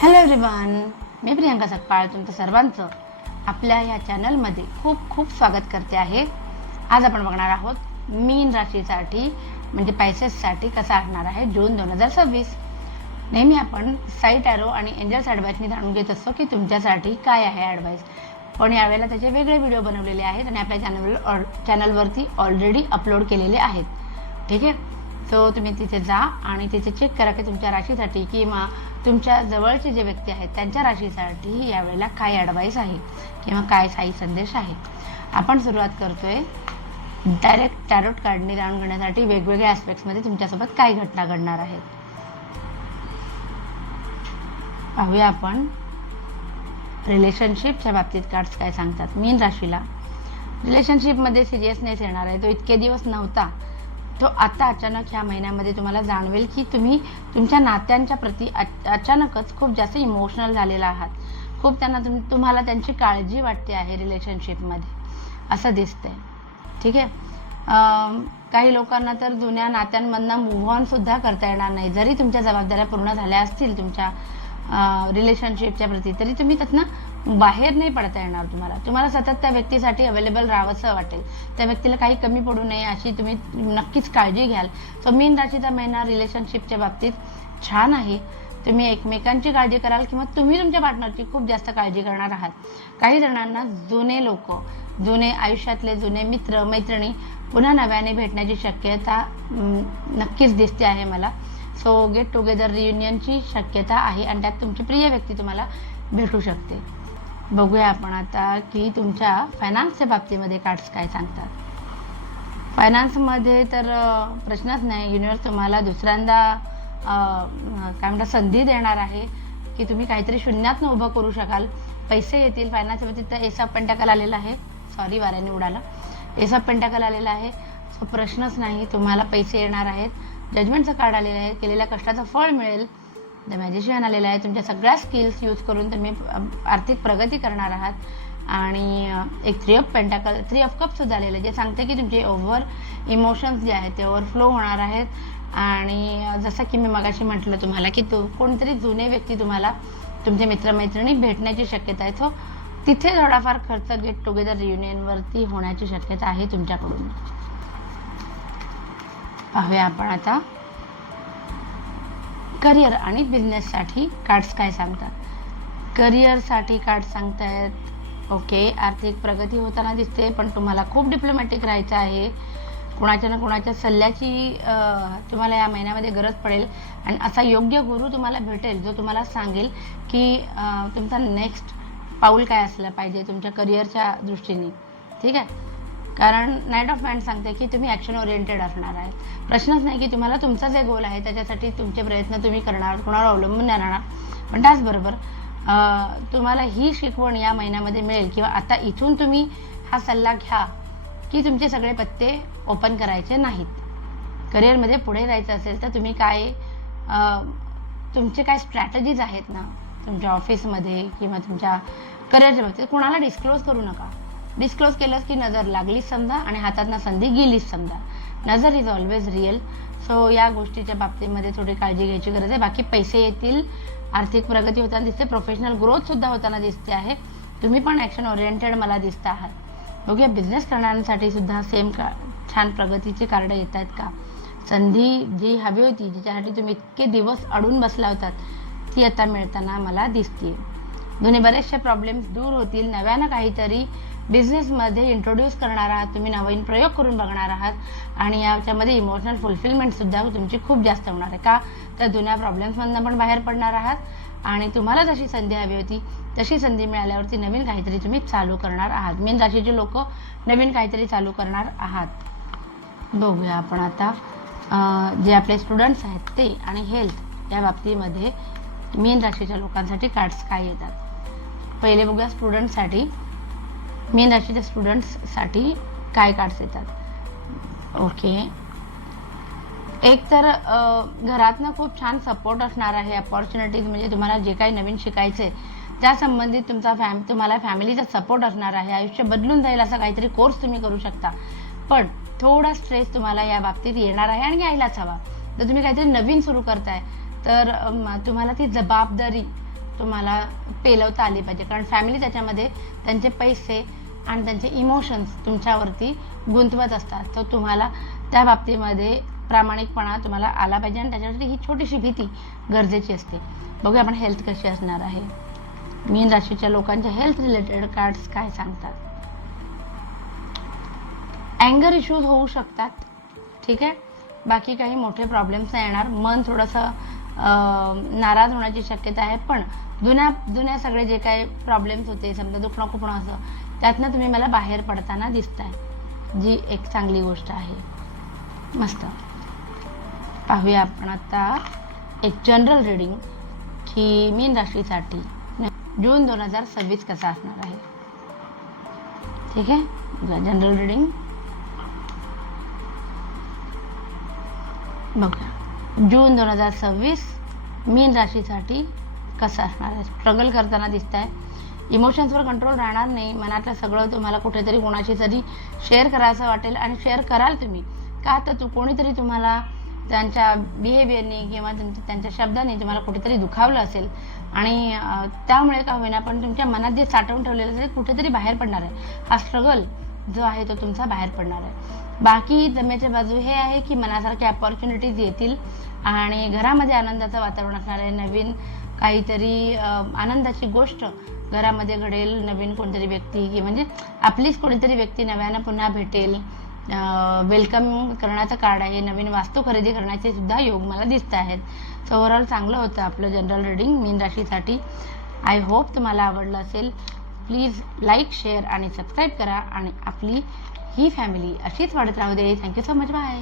Hello everyone, मी प्रियंका सकपाळ तुमचं सर्वांचं आपल्या या चॅनलमध्ये खूप खूप स्वागत करते आहे. आज आपण बघणार आहोत मीन राशीसाठी म्हणजे पैसेससाठी कसा असणार आहे जून 2026. नेहमी आपण साईट ॲरो आणि एंजल्स ॲडवाईसनी जाणून घेत असतो की तुमच्यासाठी काय आहे ॲडवाईस, पण यावेळेला त्याचे वेगळे व्हिडिओ बनवलेले आहेत आणि आपल्या चॅनलवरती ऑलरेडी अपलोड केलेले आहेत. ठीक आहे, सो तुम्ही तिथे जा आणि तिथे चेक करा की तुमच्या राशीसाठी किंवा तुमच्या जवळचे जे व्यक्ती आहेत त्यांच्या राशीसाठी यावेळेला काय ॲडवाईस आहे किंवा काय साई संदेश आहे. आपण सुरुवात करतोय डायरेक्ट टॅरोट कार्डने जाणून घेण्यासाठी वेगवेगळ्या ॲस्पेक्ट्समध्ये तुमच्यासोबत काय घटना घडणार आहेत. पाहूया आपण रिलेशनशिपच्या बाबतीत कार्ड्स काय सांगतात. मीन राशीला रिलेशनशिपमध्ये सिरियसनेस येणार आहे. तो इतके दिवस नव्हता, तो आता अचानक ह्या महिन्यामध्ये तुम्हाला जाणवेल की तुम्ही तुमच्या नात्यांच्या प्रती अचानकच खूप जास्त इमोशनल झालेला आहात. खूप त्यांना तुम्हाला त्यांची काळजी वाटते आहे रिलेशनशिपमध्ये असं दिसतंय. ठीक आहे, काही लोकांना तर जुन्या नात्यांमधनं मूव्ह ऑन सुद्धा करता येणार नाही. जरी तुमच्या जबाबदाऱ्या पूर्ण झाल्या असतील तुमच्या रिलेशनशिपच्या प्रती, तरी तुम्ही त्यातनं बाहेर नाही पडता येणार. तुम्हाला सतत त्या व्यक्तीसाठी अवेलेबल राहावंसं वाटेल. त्या व्यक्तीला काही कमी पडू नये अशी तुम्ही नक्कीच काळजी घ्याल. सो मीन राशीचा महिना रिलेशनशिपच्या बाबतीत छान आहे. तुम्ही एकमेकांची काळजी कराल किंवा तुम्ही तुमच्या पार्टनरची खूप जास्त काळजी करणार आहात. काही जणांना जुने आयुष्यातले जुने मित्र मैत्रिणी पुन्हा नव्याने भेटण्याची शक्यता नक्कीच दिसते आहे मला. सो गेट टुगेदर रियुनियनची शक्यता आहे आणि त्यात तुमची प्रिय व्यक्ती तुम्हाला भेटू शकते. बघूया आपण आता की तुमच्या फायनान्सच्या बाबतीमध्ये कार्ड्स काय सांगतात. फायनान्समध्ये तर प्रश्नच नाही. युनिवर्स तुम्हाला दुसऱ्यांदा काय म्हणतात संधी देणार आहे की तुम्ही काहीतरी शून्यातनं उभं करू शकाल. पैसे येतील. फायनान्सच्या बाबतीत तर एस ऑफ पेंटाकल आलेला आहे. सॉरी, वाऱ्याने उडाला. एस ऑफ पेंटाकल आलेला आहे. सो प्रश्नच नाही, तुम्हाला पैसे येणार आहेत. जजमेंटचं कार्ड आलेलं आहे. केलेल्या कष्टाचं फळ मिळेल. द मॅजिशियन आलेलं आहे. तुमच्या सगळ्या स्किल्स यूज करून तुम्ही आर्थिक प्रगती करणार आहात. आणि एक थ्री ऑफ कप सुद्धा आलेलं आहे, जे सांगते की तुमचे ओव्हर इमोशन्स जे आहेत ते ओव्हरफ्लो होणार आहेत. आणि जसं की मी मगाशी म्हटलं तुम्हाला की कोणतरी जुने व्यक्ती तुम्हाला तुमचे मित्रमैत्रिणी भेटण्याची शक्यता आहे. सो तिथे थोडाफार खर्च गेट टुगेदर रियुनियनवरती होण्याची शक्यता आहे तुमच्याकडून. पाहूया आपण आता करिअर आणि बिझनेससाठी कार्ड्स काय सांगतात. करिअरसाठी कार्ड सांगतायत ओके, आर्थिक प्रगती होताना दिसते, पण तुम्हाला खूप डिप्लोमॅटिक राहायचं आहे. कुणाच्या ना कुणाच्या सल्ल्याची तुम्हाला या महिन्यामध्ये गरज पडेल आणि असा योग्य गुरु तुम्हाला भेटेल जो तुम्हाला सांगेल की तुमचा नेक्स्ट पाऊल काय असलं पाहिजे तुमच्या करिअरच्या दृष्टीने. ठीक आहे, कारण नाईट ऑफ वँड सांगते की तुम्ही ॲक्शन ओरिएंटेड असणार आहे. प्रश्नच नाही की तुम्हाला तुमचा जे गोल आहे त्याच्यासाठी तुमचे प्रयत्न तुम्ही करणार, कोणावर अवलंबून राहणार. पण त्याचबरोबर तुम्हाला ही शिकवण या महिन्यामध्ये मिळेल किंवा आता इथून तुम्ही हा सल्ला घ्या की तुमचे सगळे पत्ते ओपन करायचे नाहीत. करिअरमध्ये पुढे जायचं असेल तर तुम्ही तुमचे काय स्ट्रॅटजीज आहेत ना तुमच्या ऑफिसमध्ये किंवा तुमच्या करिअरच्या बाबतीत कोणाला डिस्क्लोज करू नका. डिस्क्लोज केलंच की नजर लागलीच समजा आणि हातातनं संधी गेलीच समजा. नजर इज ऑलवेज रिअल. सो या गोष्टीच्या बाबतीमध्ये थोडी काळजी घ्यायची गरज आहे. बाकी पैसे येतील, आर्थिक प्रगती होताना दिसते, प्रोफेशनल ग्रोथ सुद्धा होताना दिसते आहे. तुम्ही पण ॲक्शन ओरिएंटेड मला दिसत आहात. बघूया बिझनेस करण्यासाठी सुद्धा सेम छान प्रगतीचे कार्ड येत आहेत का. संधी जी हवी होती, जिच्यासाठी तुम्ही इतके दिवस अडून बसला होतात, ती आता मिळताना मला दिसते. दोन्ही बरेचसे प्रॉब्लेम्स दूर होतील. नव्यानं काहीतरी बिझनेसमध्ये इंट्रोड्यूस करणार आहात. तुम्ही नवीन प्रयोग करून बघणार आहात आणि याच्यामध्ये इमोशनल फुलफिलमेंटसुद्धा तुमची खूप जास्त होणार आहे. का तर जुन्या प्रॉब्लेम्समधून पण बाहेर पडणार आहात आणि तुम्हाला जशी संधी हवी होती तशी संधी मिळाल्यावरती नवीन काहीतरी तुम्ही चालू करणार आहात. मीन राशीचे लोक नवीन काहीतरी चालू करणार आहात. बघूया आपण आता जे आपले स्टुडंट्स आहेत ते आणि हेल्थ या बाबतीमध्ये मीन राशीच्या लोकांसाठी कार्ड्स काय येतात. पहिले बघूया स्टुडंटसाठी. मीन राशीच्या स्टुडंट्ससाठी काय कार्ड्स येतात. ओके, एक तर घरातनं खूप छान सपोर्ट असणार आहे. अपॉर्च्युनिटीज म्हणजे तुम्हाला जे काही नवीन शिकायचे त्या संबंधित तुम्हाला फॅमिलीचा सपोर्ट असणार आहे. आयुष्य बदलून जाईल असा काहीतरी कोर्स तुम्ही करू शकता. पण थोडा स्ट्रेस तुम्हाला या बाबतीत येणार आहे आणि यायलाच हवा. जर तुम्ही काहीतरी नवीन सुरू करताय तर तुम्हाला ती जबाबदारी तुम्हाला पेलवता आली पाहिजे, कारण फॅमिली त्याच्यामध्ये त्यांचे पैसे आणि त्यांचे इमोशन्स तुमच्यावरती गुंतवत असतात. तर तुम्हाला त्या बाबतीमध्ये प्रामाणिकपणा तुम्हाला आला पाहिजे आणि त्याच्यासाठी ही छोटीशी भीती गरजेची असते. बघूया आपण हेल्थ कशी असणार आहे. मीन राशीच्या लोकांच्या हेल्थ रिलेटेड कार्ड्स काय सांगतात. अँगर इश्यूज होऊ शकतात, ठीक आहे. बाकी काही मोठे प्रॉब्लेम्स नाही येणार. मन थोडंसं नाराज होण्याची शक्यता आहे, पण जुन्या सगळे जे काही प्रॉब्लेम्स होते, समजा दुखणं खुपणं असं, त्यातनं तुम्ही मला बाहेर पडताना दिसताय, जी एक चांगली गोष्ट आहे. मस्त. पाहूया आपण आता एक जनरल रीडिंग की मीन राशीसाठी जून 2026 कसा असणार आहे. ठीक आहे, जनरल रीडिंग बघा. जून 2026 मीन राशीसाठी कसं असणार आहे. स्ट्रगल करताना दिसत आहे. इमोशन्सवर कंट्रोल राहणार नाही. मनातलं सगळं तुम्हाला कुठेतरी कोणाशी तरी शेअर करायचं वाटेल आणि शेअर कराल तुम्ही. का तर कोणीतरी तुम्हाला त्यांच्या बिहेवियरनी किंवा त्यांच्या शब्दांनी तुम्हाला कुठेतरी दुखावलं असेल आणि त्यामुळे का होईना पण तुमच्या मनात जे साठवून ठेवलेलं असेल कुठेतरी बाहेर पडणार आहे. हा स्ट्रगल जो आहे तो तुमचा बाहेर पडणार आहे. बाकी जमेच्या बाजू हे आहे की मनासारखे अपॉर्च्युनिटीज येतील आणि घरामध्ये आनंदाचं वातावरण असणार आहे. नवीन काहीतरी आनंदाची गोष्ट घरामध्ये घडेल. नवीन कोणतरी व्यक्ती की म्हणजे आपलीच कोणीतरी व्यक्ती नव्यानं पुन्हा भेटेल. वेलकम करण्याचं कार्ड आहे. नवीन वास्तू खरेदी करण्याचे सुद्धा योग मला दिसत आहेत. सो ओव्हरऑल चांगलं होतं आपलं जनरल रीडिंग मीन राशीसाठी. आय होप तुम्हाला आवडलं असेल. प्लीज लाईक, शेअर आणि सबस्क्राईब करा आणि आपली ही फॅमिली अशीच वाढत राहू दे. Thank you so much. बाय.